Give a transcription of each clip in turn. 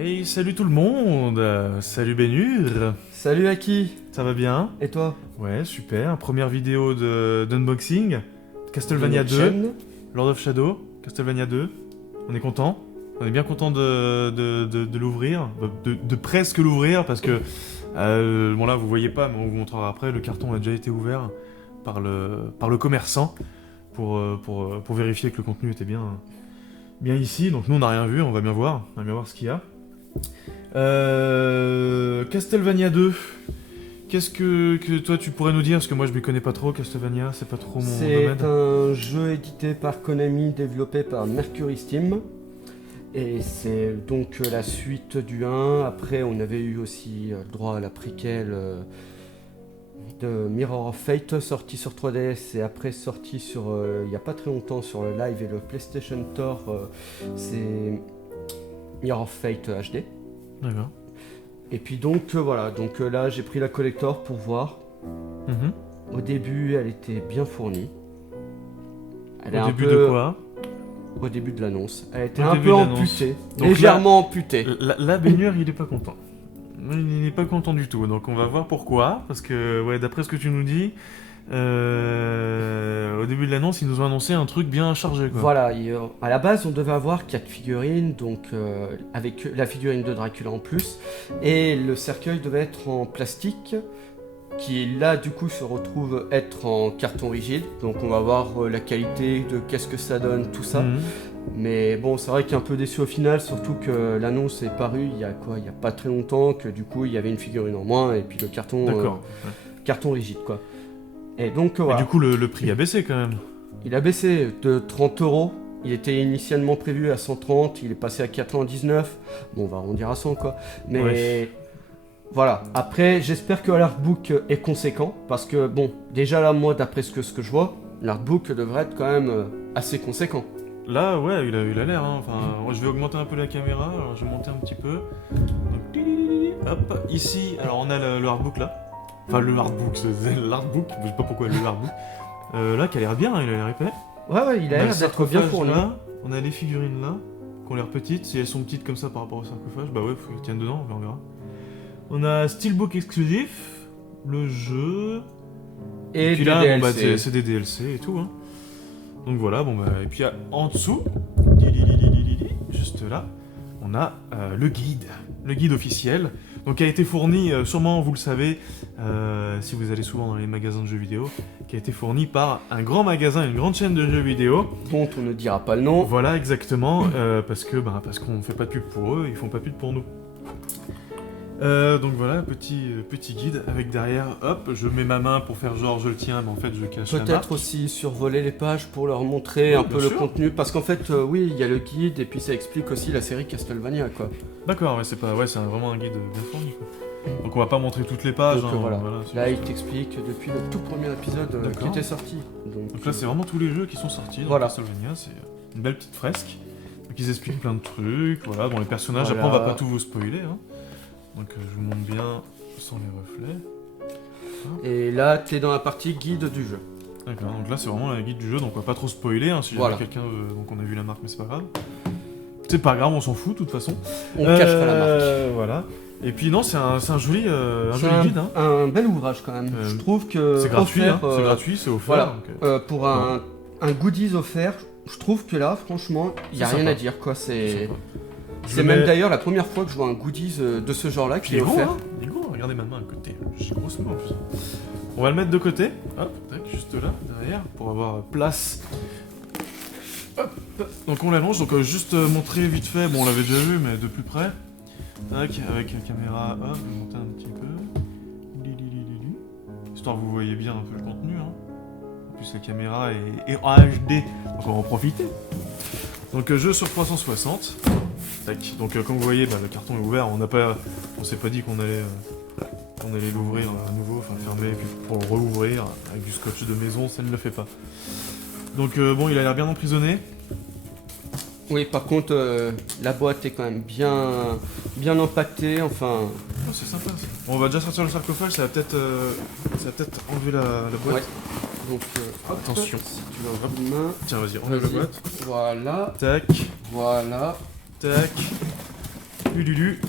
Hey, salut tout le monde. Salut Bénur. Salut Aki. Ça va bien? Et toi? Ouais, super. Première vidéo d'unboxing. Castlevania De 2, notre chaîne. Lord of Shadow, Castlevania 2. On est content. On est bien content de l'ouvrir, de presque l'ouvrir parce que bon là vous voyez pas, mais on vous montrera après. Le carton a déjà été ouvert par le commerçant pour vérifier que le contenu était bien ici. Donc nous on n'a rien vu, on va bien voir ce qu'il y a. Castlevania 2. Qu'est-ce que toi tu pourrais nous dire? Parce que moi je m'y connais pas trop, Castlevania, c'est pas trop mon domaine. C'est un jeu édité par Konami, développé par Mercury Steam. Et c'est donc la suite du 1. Après, on avait eu aussi le droit à la préquelle de Mirror of Fate, sorti sur 3DS et après sorti sur, il n'y a pas très longtemps sur le live et le PlayStation Store. C'est Mirror of Fate HD. D'accord. Et puis donc voilà, donc là j'ai pris la collector pour voir. Au début elle était bien fournie. Au début de quoi? Au début de l'annonce. Elle était Au un début peu de l'annonce. amputée, Donc légèrement amputée. La baignure il est pas content. Il n'est pas content du tout, donc on va voir pourquoi. Parce que ouais, d'après ce que tu nous dis, au début de l'annonce ils nous ont annoncé un truc bien chargé quoi. Voilà, à la base on devait avoir 4 figurines, donc avec la figurine de Dracula en plus, et le cercueil devait être en plastique, qui là du coup se retrouve être en carton rigide, donc on va voir la qualité de qu'est-ce que ça donne, tout ça. Mais bon, c'est vrai qu'il est un peu déçu au final, surtout que l'annonce est parue il y a pas très longtemps, que du coup il y avait une figurine en moins, et puis le carton, D'accord. carton rigide quoi. Et donc Et voilà. du coup le prix a baissé quand même. Il a baissé de 30 €. Il était initialement prévu à 130, il est passé à 99. Bon, on va arrondir à 100 quoi. Mais Ouais. voilà. Après, j'espère que l'artbook est conséquent. Parce que bon, déjà là, moi, d'après ce que je vois, l'artbook devrait être quand même assez conséquent. Là, ouais, il a l'air. Hein. Enfin, moi, je vais augmenter un peu la caméra. Alors, je vais monter un petit peu. Donc, hop, ici, alors on a le artbook là. Enfin, le artbook, c'est l'artbook. Je sais pas pourquoi le artbook. Là, qui a l'air bien, hein, il a l'air épais. Ouais, il a l'air d'être bien fourni. Là, on a les figurines là, qui ont l'air petites. Si elles sont petites comme ça par rapport au sarcophage, bah ouais, faut qu'elles tiennent dedans, on verra. On a Steelbook exclusif, le jeu. Et puis des là, bon, bah, DLC. c'est des DLC et tout. Hein. Donc voilà, bon bah, et puis en dessous, juste là, on a le guide officiel, donc qui a été fourni, sûrement vous le savez, si vous allez souvent dans les magasins de jeux vidéo, qui a été fourni par un grand magasin, une grande chaîne de jeux vidéo. Dont on ne dira pas le nom. Voilà, exactement, parce qu'on fait pas de pub pour eux, ils font pas de pub pour nous. Donc voilà, petit guide avec derrière, hop, je mets ma main pour faire genre je le tiens, mais en fait je cache la marque. Peut-être aussi survoler les pages pour leur montrer un bien peu le sûr. contenu, parce qu'en fait, oui, il y a le guide et puis ça explique aussi la série Castlevania, quoi. D'accord, ouais, c'est vraiment un guide bien fourni quoi. Donc on va pas montrer toutes les pages. Donc, hein, voilà. c'est Là, il juste- t'explique depuis le tout premier épisode qui D'accord. était sorti. Donc là c'est vraiment tous les jeux qui sont sortis dans Voilà. Castlevania, c'est une belle petite fresque. Donc ils expliquent plein de trucs, voilà, bon les personnages, Voilà. après on va pas tout vous spoiler. Hein. Donc je vous montre bien sans les reflets. Et là, t'es dans la partie guide du jeu. D'accord, donc là c'est vraiment la guide du jeu, donc on va pas trop spoiler, hein, si jamais Voilà. quelqu'un donc on a vu la marque mais c'est pas grave. C'est pas grave, on s'en fout de toute façon. On cachera la marque. Voilà. Et puis non, c'est un joli C'est guide. Hein. un bel ouvrage quand même. Je trouve que C'est gratuit, offert, hein, c'est gratuit, c'est offert. voilà. Donc, Pour un goodies offert, je trouve que là, franchement, il y a C'est rien sympa. à dire, quoi. c'est sympa. Je C'est le même mets- d'ailleurs la première fois que je vois un goodies de ce genre-là Puis qui est gros, offert. hein, il est gros, regardez ma main à côté. J'ai grosse main en plus. On va le mettre de côté, hop, tac, juste là, derrière, pour avoir place. Hop, donc on l'allonge, donc juste montrer vite fait, bon on l'avait déjà vu, mais de plus près. Tac, avec la caméra, hop, je vais monter un petit peu. Histoire que vous voyez bien un peu le contenu. Hein. En plus la caméra est en HD, donc on va en profiter. Donc jeu sur 360. Tac. Donc comme vous voyez, le carton est ouvert. On s'est pas dit qu'on allait l'ouvrir à nouveau, enfin fermer, et puis pour le rouvrir avec du scotch de maison, ça ne le fait pas. Donc bon, il a l'air bien emprisonné. Oui, par contre, la boîte est quand même bien empactée, enfin... Oh, c'est sympa ça. Bon, on va déjà sortir le sarcophage, ça va peut-être enlever la boîte. Ouais. Donc, hop, Attention. si tu veux un coup de main... Tiens, vas-y, enlève la Vas-y. boîte. Voilà, Tac, voilà. tac. Lulu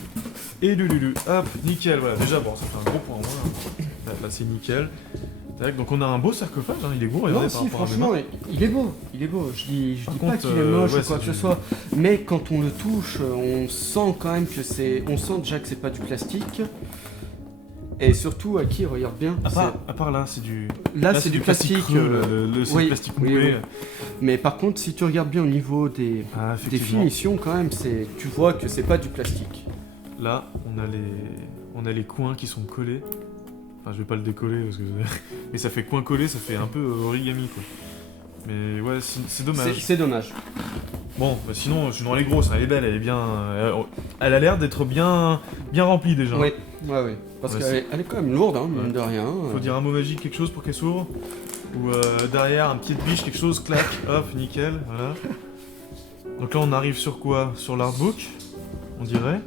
et Lulu. Hop, nickel, voilà. Déjà, bon, ça fait un gros point en moins. Là, c'est nickel. Tac, donc on a un beau sarcophage, hein, il est beau, regardez, Non, par si, rapport à mes franchement, mains. il est beau, il est beau. Je dis pas contre, qu'il est moche ouais, ou quoi c'est que ce du- soit, mais quand on le touche, on sent quand même que c'est. On sent déjà que c'est pas du plastique. Et surtout, Aki, regarde bien. À part là, c'est du. Là, c'est du plastique. creux, c'est oui, du plastique oui, moulé. oui. Mais par contre, si tu regardes bien au niveau des Ah, effectivement. finitions, quand même, tu vois que c'est pas du plastique. Là, on a les coins qui sont collés. Enfin, je vais pas le décoller parce que. Mais ça fait coin collé, ça fait un peu origami quoi. Mais ouais, c'est dommage. C'est dommage. Bon, bah sinon elle est grosse, hein, elle est belle, elle est bien. Elle a l'air d'être bien remplie déjà. Oui, ouais. Parce Ouais, qu'elle est quand même lourde, hein, mine Ouais. de rien. Faut dire un mot magique, quelque chose pour qu'elle s'ouvre. Ou derrière, un petit biche, quelque chose, clac, hop, nickel, voilà. Donc là, on arrive sur quoi? Sur l'artbook, on dirait.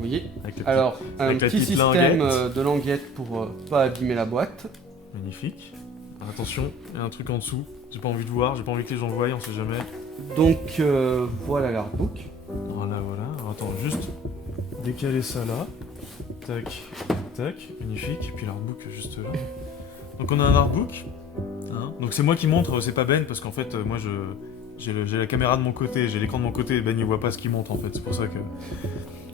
Oui. Avec le Alors, un avec la petit petite système languette. de languette pour pas abîmer la boîte. Magnifique. Alors, attention, il y a un truc en dessous. J'ai pas envie de voir, j'ai pas envie que les gens voient, on sait jamais. Donc voilà l'artbook. Voilà. Alors, attends, juste décaler ça là. Tac, tac, magnifique. Et puis l'artbook juste là. Donc on a un artbook. Hein. Donc c'est moi qui montre, c'est pas Ben, parce qu'en fait, moi j'ai la caméra de mon côté, j'ai l'écran de mon côté, et Ben il voit pas ce qu'il montre en fait. C'est pour ça que.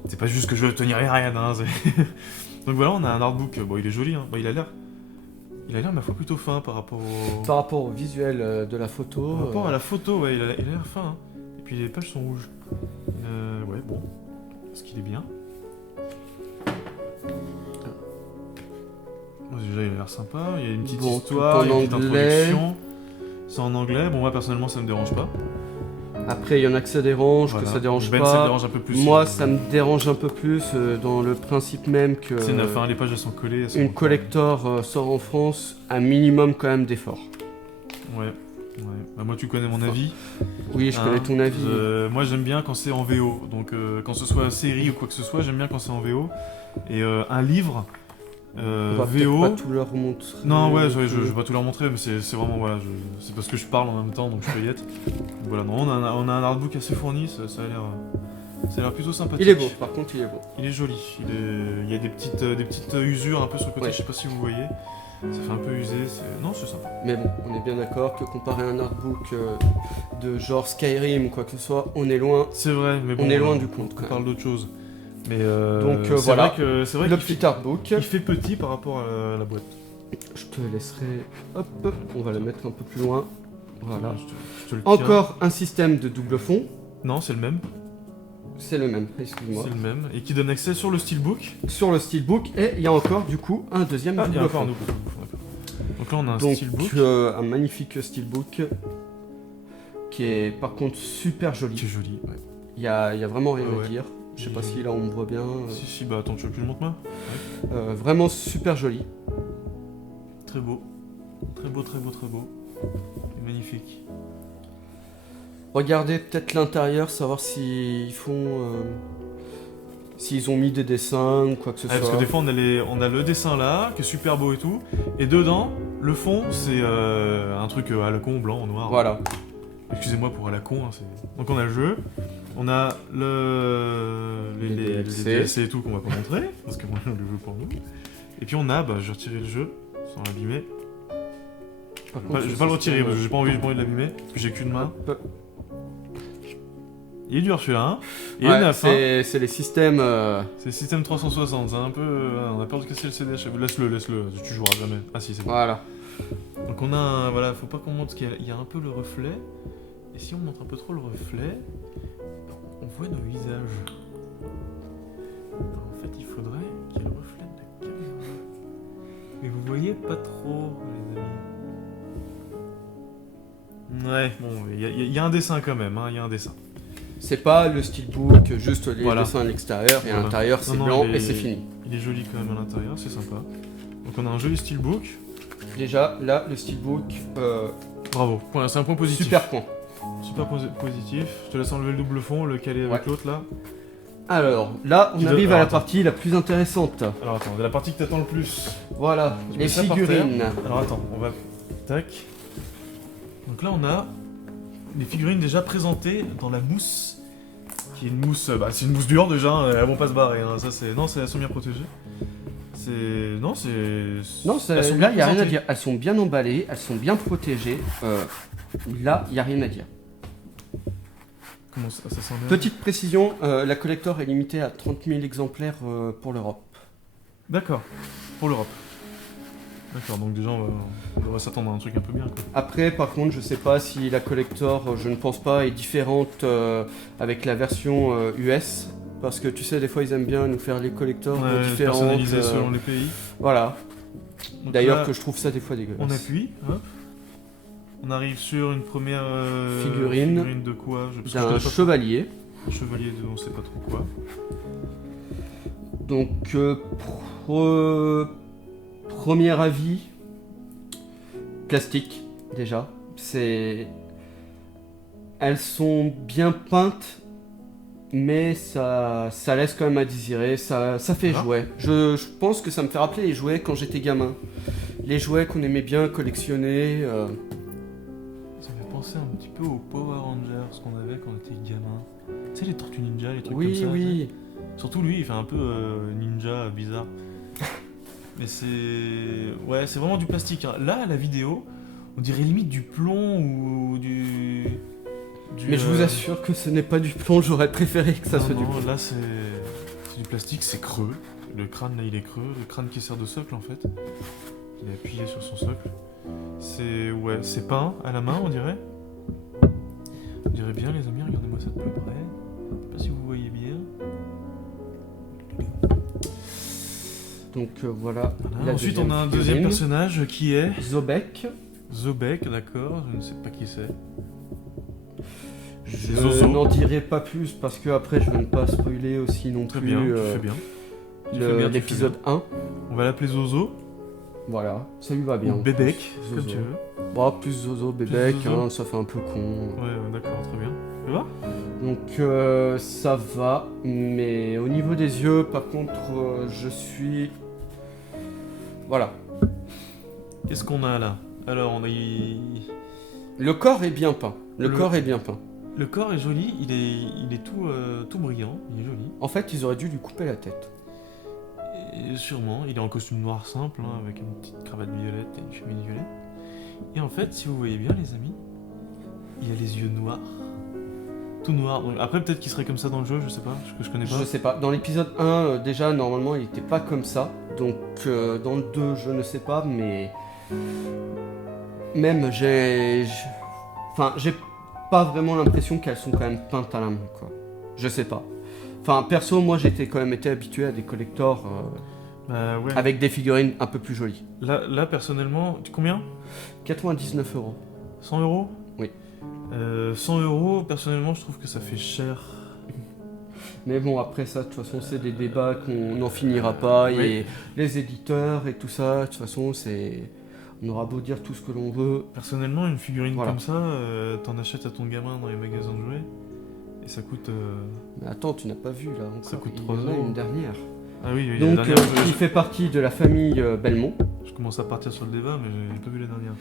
C'est pas juste que je veux tenir rien, hein. Donc voilà, on a un artbook. Bon, il est joli, hein. Bon, il a l'air, ma foi, plutôt fin par rapport au. Par rapport au visuel de la photo. Par rapport à la photo, ouais, il a l'air fin. Hein. Et puis les pages sont rouges. Ouais, bon. Est-ce qu'il est bien? Bon, déjà, il a l'air sympa. Il y a une petite Bon, histoire, tout il y a en une petite anglais. introduction. C'est en anglais. Bon, moi, personnellement, ça me dérange pas. Après, il y en a que ça dérange, Voilà. que ça dérange Ben, pas. ça me dérange un peu plus. Moi, ça me dérange un peu plus dans le principe même que C'est neuf, hein, les pages, elles sont collées. Elles sont une collector sort en France, un minimum quand même d'effort. Ouais. Bah, moi, tu connais mon avis. Oui, je Hein, connais ton avis. moi j'aime bien quand c'est en VO, donc quand ce soit série ou quoi que ce soit, j'aime bien quand c'est en VO. Et un livre On va VO. peut-être pas tout leur montrer. Non, ouais, je vais pas tout leur montrer, mais c'est vraiment voilà, c'est parce que je parle en même temps, donc je feuillette. Donc, voilà, non, on a un artbook assez fourni, ça a l'air plutôt sympathique. Il est beau, par contre, il est beau. Il est joli. Il y a des petites usures un peu sur le côté, Ouais. je sais pas si vous voyez. Ça fait un peu usé, non, c'est sympa. Mais bon, on est bien d'accord que comparé à un artbook de genre Skyrim ou quoi que ce soit, on est loin. C'est vrai, mais bon. On est loin du compte, quand On même. parle d'autre chose. Mais Donc, c'est voilà. vrai que c'est vrai Le qu'il petit artbook. il fait petit par rapport à la boîte. Je te laisserai. Hop, on va le mettre un peu plus loin. Voilà. Je te le tiens. Encore un système de double fond. Non, c'est le même. C'est le même, excuse-moi. C'est le même. Et qui donne accès sur le steelbook. Sur le steelbook, et il y a encore du coup un deuxième Ah, il y a double encore un fond. double. D'accord. Donc là, on a un Donc steelbook. un magnifique steelbook qui est par contre super joli. C'est joli. Ouais. Il y a vraiment rien Ah ouais. à dire. Je sais pas Il- si là on me voit bien. Si, bah attends, tu veux que je le montre moi? Vraiment super joli. Très beau. Très beau. Et magnifique. Regardez peut-être l'intérieur, savoir s'ils font. S'ils ont mis des dessins ou quoi que ce Ah, parce soit. que des fois, on a le dessin là, qui est super beau et tout. Et dedans, le fond, c'est un truc à la con, blanc, noir. Voilà. Excusez-moi pour à la con. Hein, donc on a le jeu, on a les DLC et tout qu'on va pas montrer, parce que moi je le veux pour nous. Et puis on a, je vais retirer le jeu, sans l'abîmer. Par Je vais pas le retirer, parce que j'ai pas envie de l'abîmer, parce que j'ai qu'une main. Hop. Il est dur celui-là, hein. Et Ouais, il est neuf, hein. c'est les systèmes. C'est le système 360, c'est un peu... on a peur de casser le CD, laisse-le, tu joueras jamais. Ah si, c'est bon. Voilà. Donc on a un... Voilà, faut pas qu'on montre qu'il y a un peu le reflet. Et si on montre un peu trop le reflet, on voit nos visages. En fait, il faudrait qu'il y ait le reflet de la caméra. Mais vous voyez pas trop, les amis. Ouais, bon, il y a un dessin quand même, hein, il y a un dessin. C'est pas le steelbook, juste les Voilà. dessins à l'extérieur, et à Voilà. l'intérieur c'est Non, blanc il est- et c'est fini. Il est joli quand même à l'intérieur, c'est sympa. Donc on a un joli steelbook. Déjà, là, le steelbook, Bravo, c'est un point positif. super point. Super positif. Je te laisse enlever le double fond, le caler avec Ouais. l'autre là. Alors, là, on Tu arrive dois- à la attends. partie la plus intéressante. Alors attends, la partie que t'attends le plus. Voilà, Je les mets ça par figurines. Alors attends, on va... Tac. Donc là on a les figurines déjà présentées dans la mousse. qui est une mousse, c'est une mousse dure déjà, hein, elles vont pas se barrer, hein, ça c'est... Non, elles sont bien protégées. Non, elles sont là, bien il n'y a rien à présentées. dire. Elles sont bien emballées, elles sont bien protégées. Là, il n'y a rien à dire. Comment ça sent bien? Petite précision, la collector est limitée à 30 000 exemplaires pour l'Europe. D'accord, pour l'Europe. D'accord, donc déjà on va s'attendre à un truc un peu bien, quoi. Après, par contre, je sais pas si la collector, je ne pense pas, est différente avec la version US. Parce que tu sais, des fois, ils aiment bien nous faire les collectors Ouais, différentes. personnalisé selon les pays. Voilà. Donc D'ailleurs, là, que je trouve ça des fois dégueulasse. on appuie, hop. On arrive sur une première Figurine de quoi? Parce que je d'un connais pas chevalier. trop. Un chevalier de on sait pas trop quoi. Donc, premier avis, plastique, déjà. Elles sont bien peintes, mais ça laisse quand même à désirer, ça fait Ah. jouet. Je pense que ça me fait rappeler les jouets quand j'étais gamin. Les jouets qu'on aimait bien collectionner. Ça me fait penser un petit peu aux Power Rangers qu'on avait quand on était gamin. Tu sais, les Tortues Ninja, les trucs comme Oui, ça. oui. Surtout lui, il fait un peu ninja bizarre. Mais c'est... Ouais, c'est vraiment du plastique, hein. Là, la vidéo, on dirait limite du plomb ou du Mais je vous assure que ce n'est pas du plomb, j'aurais préféré que ça soit du non, plomb. là, c'est du plastique, c'est creux. Le crâne, là, il est creux. Le crâne qui sert de socle, en fait. Il est appuyé sur son socle. C'est peint à la main, on dirait. On dirait bien, les amis, regardez-moi ça de plus près. Je sais pas si vous voyez bien. Donc voilà. Voilà. la Ensuite, on a un deuxième figurine. personnage qui est Zobek. Zobek, d'accord, je ne sais pas qui c'est. Je Zozo. n'en dirai pas plus parce que après je veux ne pas spoiler aussi non Très plus bien, tu fais bien. Tu fais bien, tu fais l'épisode 1. On va l'appeler Zozo, Voilà, ça lui va bien. ou Bébek, Zozo. comme tu veux. Bon, plus Zozo, Bébek, Zozo. hein, ça fait un peu con. Ouais, d'accord, très bien. Tu vois? Donc ça va, mais au niveau des yeux, par contre, je suis... Voilà. Qu'est-ce qu'on a là? Alors, on a... Le corps est bien peint. Le Le- corps est bien peint. Le corps est joli, il est tout brillant, il est joli. En fait, ils auraient dû lui couper la tête. Et sûrement, il est en costume noir simple, hein, avec une petite cravate violette et une chemise violette. Et en fait, si vous voyez bien, les amis, il a les yeux noirs. Tout noir. Donc, après, peut-être qu'il serait comme ça dans le jeu, je sais pas, que je connais pas. Je sais pas. Dans l'épisode 1, déjà, normalement, il était pas comme ça. Donc, dans le 2, je ne sais pas, mais... Même, Enfin, j'ai pas vraiment l'impression qu'elles sont quand même peintes à la main, quoi. Je sais pas. Enfin, perso, moi, j'ai quand même été habitué à des collectors Bah ouais. avec des figurines un peu plus jolies. Là, personnellement, combien? 99 €. 100 euros? Oui. 100 euros, personnellement, je trouve que ça fait cher. Mais bon, après ça, de toute façon, c'est des débats qu'on n'en finira pas. Oui. Et les éditeurs et tout ça, de toute façon, c'est... On aura beau dire tout ce que l'on veut. Personnellement, une figurine Voilà. comme ça, t'en achètes à ton gamin dans les magasins de jouets, et ça coûte... Mais attends, tu n'as pas vu là encore. Ça coûte Il y 3 en a €. une dernière. Ah oui, la Donc, dernière, qui fait partie de la famille Belmont. je commence à partir sur le débat, mais j'ai pas vu la dernière.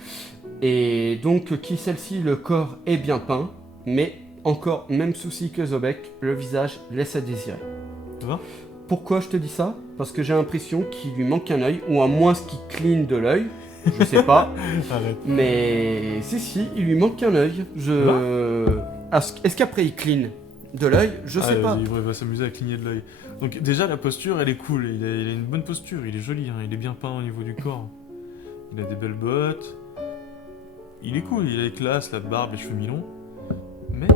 Et donc, qui celle-ci, le corps est bien peint, mais encore même souci que Zobek, le visage laisse à désirer. Tu vois? Pourquoi je te dis ça? Parce que j'ai l'impression qu'il lui manque un œil, ou à moins qu'il cligne de l'œil. Je sais pas. Arrête. Mais si, il lui manque un œil. Est-ce qu'après il cligne de l'œil? Je sais pas. Il va s'amuser à cligner de l'œil. Donc déjà, la posture, elle est cool, il a une bonne posture, il est joli, hein, il est bien peint au niveau du corps. Il a des belles bottes. Il est cool, il a les classes, la barbe, les cheveux mi-longs. Mais...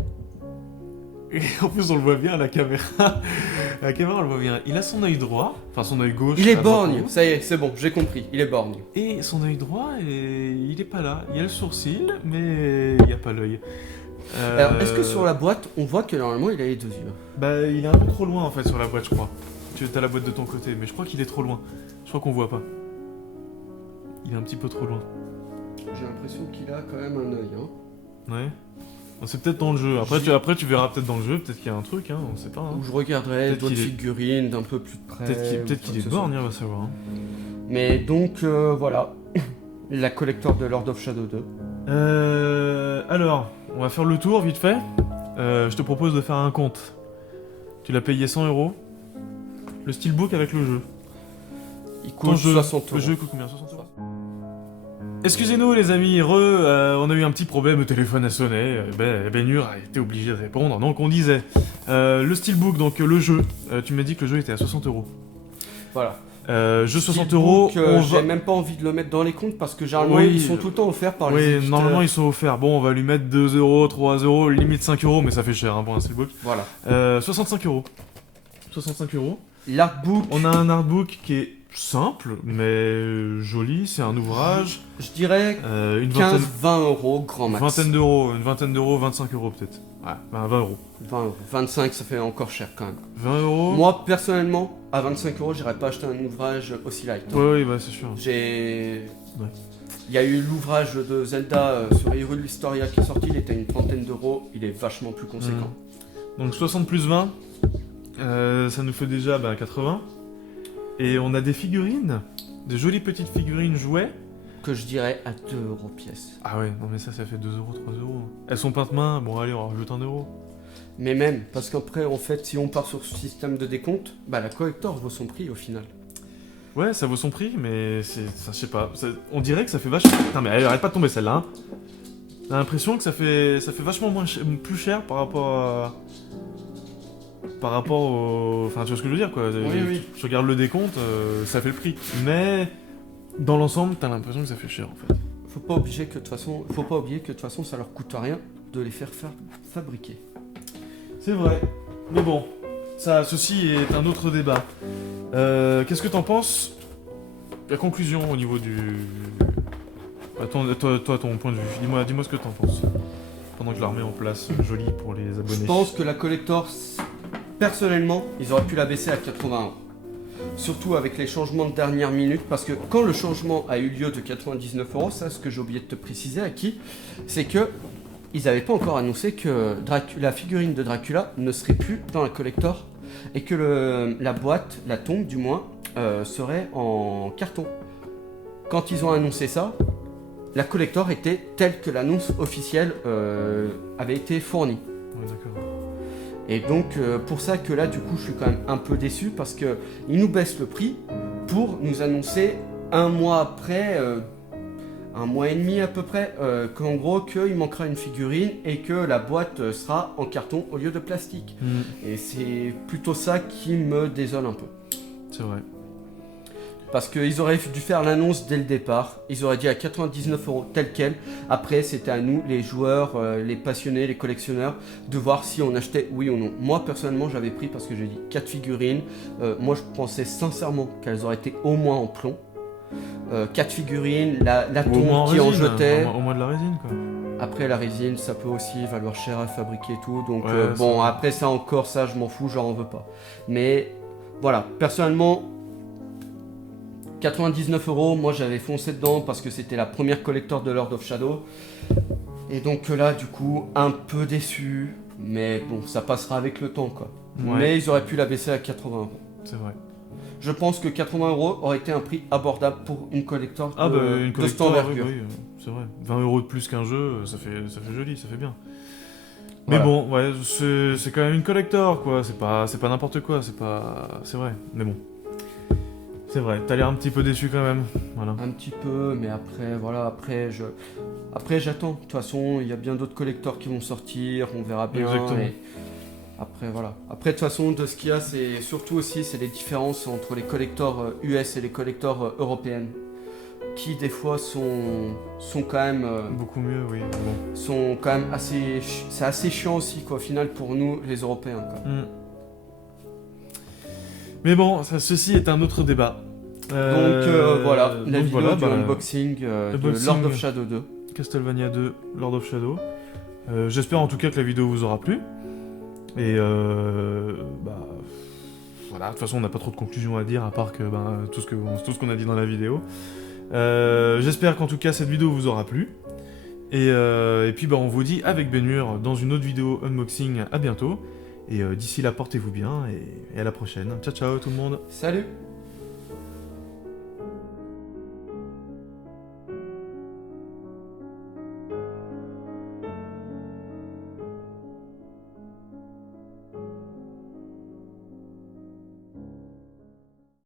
Et en plus, on le voit bien à la caméra. À la caméra, on le voit bien. Il a son œil droit, enfin son œil gauche. Il est à droite, borgne, ça y est, c'est bon, j'ai compris, il est borgne. Et son œil droit, il est pas là. Il y a le sourcil, mais il n'y a pas l'œil. Alors, est-ce que sur la boîte, on voit que normalement il a les deux yeux? Bah, il est un peu trop loin en fait sur la boîte, je crois. Tu as la boîte de ton côté, mais je crois qu'il est trop loin. Je crois qu'on voit pas. Il est un petit peu trop loin. J'ai l'impression qu'il a quand même un œil, hein. Ouais. Bon, c'est peut-être dans le jeu. Après, tu verras peut-être dans le jeu, peut-être qu'il y a un truc, hein, on sait pas. Hein. Où je regarderai Peut-être d'autres qu'il est- figurines d'un peu plus de près. Peut-être ou qu'il quoi est que ce borgne, on va savoir. Hein. soit. Mais donc, voilà. La collector de Lord of Shadow 2. Alors, on va faire le tour vite fait. Je te propose de faire un compte. Tu l'as payé 100 €. Le steelbook avec le jeu. Il Ton coûte jeu, 60 Le euros. jeu coûte combien? 60 €. Excusez-nous les amis, on a eu un petit problème, le téléphone a sonné, Benur a été obligé de répondre, donc on disait, le steelbook, donc le jeu, tu m'as dit que le jeu était à 60 €. Voilà. Jeu 60 €, on J'ai va... même pas envie de le mettre dans les comptes parce que généralement Oui, ils sont tout le temps offerts par les Oui, éditeurs. normalement ils sont offerts, bon on va lui mettre 2 €, 3 €, limite 5 €, mais ça fait cher hein, pour un steelbook. Voilà. 65 €. 65 €. L'artbook, On a un artbook qui est simple, mais joli, c'est un ouvrage. je dirais Une vingtaine, 15-20 euros grand max. une vingtaine d'euros, 25 € peut-être. Ouais, 20 €. 20 euros. 25 ça fait encore cher quand même. 20 €. Moi personnellement, à 25 euros, j'irais pas acheter un ouvrage aussi light. hein. Ouais, bah c'est sûr. J'ai. Ouais. Il y a eu l'ouvrage de Zelda sur Hyrule Historia qui est sorti, il était à une trentaine d'euros, il est vachement plus conséquent. Donc 60 plus 20, ça nous fait déjà 80. Et on a des figurines, des jolies petites figurines jouets. Que je dirais à 2 euros pièce. Ah ouais, non mais ça fait 2 €, 3 €. Elles sont peintes main, bon allez, on rajoute 1 €. Mais même, parce qu'après, en fait, si on part sur ce système de décompte, bah la collector vaut son prix au final. Ouais, ça vaut son prix, mais c'est. Ça, je sais pas. On dirait que ça fait vachement. Putain, mais arrête pas de tomber celle-là. Hein. J'ai l'impression que ça fait vachement plus cher par rapport à. Par rapport au. Enfin, tu vois ce que je veux dire, quoi. Oui. Je regarde le décompte, ça fait le prix. Mais. Dans l'ensemble, t'as l'impression que ça fait cher en fait. Faut pas oublier que de toute façon, ça leur coûte rien de les faire fabriquer. C'est vrai. Mais bon, ceci est un autre débat. Qu'est-ce que t'en penses? La conclusion au niveau du... Toi, ton point de vue. Dis-moi ce que t'en penses. Pendant que je la remets en place, jolie pour les abonnés. Je pense que la collector, personnellement, ils auraient pu la baisser à 80 euros. Surtout avec les changements de dernière minute, parce que quand le changement a eu lieu de 99 euros, ça, ce que j'ai oublié de te préciser, Aki, c'est que ils n'avaient pas encore annoncé que la figurine de Dracula ne serait plus dans la collector et que la boîte, la tombe du moins, serait en carton. Quand ils ont annoncé ça, la collector était telle que l'annonce officielle avait été fournie. Ouais, d'accord. Et donc pour ça que là du coup je suis quand même un peu déçu parce que ils nous baissent le prix pour nous annoncer un mois après, un mois et demi à peu près, qu'en gros qu'il manquera une figurine et que la boîte sera en carton au lieu de plastique. Et c'est plutôt ça qui me désole un peu. C'est vrai. Parce qu'ils auraient dû faire l'annonce dès le départ, ils auraient dit à 99 euros tel quel. Après, c'était à nous, les joueurs, les passionnés, les collectionneurs, de voir si on achetait oui ou non. Moi, personnellement, j'avais pris parce que j'ai dit 4 figurines. Moi, je pensais sincèrement qu'elles auraient été au moins en plomb. 4 figurines, la tombe qui en jetait. Au moins de la résine, quoi. Après, la résine, ça peut aussi valoir cher à fabriquer et tout. Donc, Ouais, bon, après ça encore, ça, je m'en fous, j'en veux pas. Mais voilà, personnellement, 99 euros, moi j'avais foncé dedans parce que c'était la première collector de Lord of Shadow. Et donc là, du coup, un peu déçu. Mais bon, ça passera avec le temps, quoi. Ouais. Mais ils auraient pu la baisser à 80 euros. C'est vrai. Je pense que 80 euros aurait été un prix abordable pour une collector Ah bah une de cette collector, envergure. oui, c'est vrai. 20 € de plus qu'un jeu, ça fait joli, ça fait bien. Voilà. Mais bon, ouais, c'est quand même une collector, quoi. C'est pas n'importe quoi, c'est vrai. Mais bon. C'est vrai, t'as l'air un petit peu déçu quand même. Voilà. Un petit peu, mais après, voilà, après j'attends. De toute façon, il y a bien d'autres collectors qui vont sortir, on verra bien. Exactement. Et après, voilà. Après, de toute façon, de ce qu'il y a, c'est surtout aussi, c'est les différences entre les collectors US et les collectors européennes, qui des fois sont quand même Beaucoup mieux, oui. Bon. sont quand même assez, c'est assez chiant aussi, quoi, au final, pour nous, les Européens, quoi. Mais bon, ceci est un autre débat. Voilà, la vidéo du bah, unboxing de unboxing. Lord of Shadow 2. Castlevania 2, Lord of Shadow. J'espère en tout cas que la vidéo vous aura plu. Et voilà, de toute façon on n'a pas trop de conclusions à dire à part que tout ce qu'on a dit dans la vidéo. J'espère qu'en tout cas cette vidéo vous aura plu. Et puis on vous dit avec Benur dans une autre vidéo unboxing. À bientôt. Et d'ici là portez-vous bien et à la prochaine. Ciao ciao tout le monde. Salut!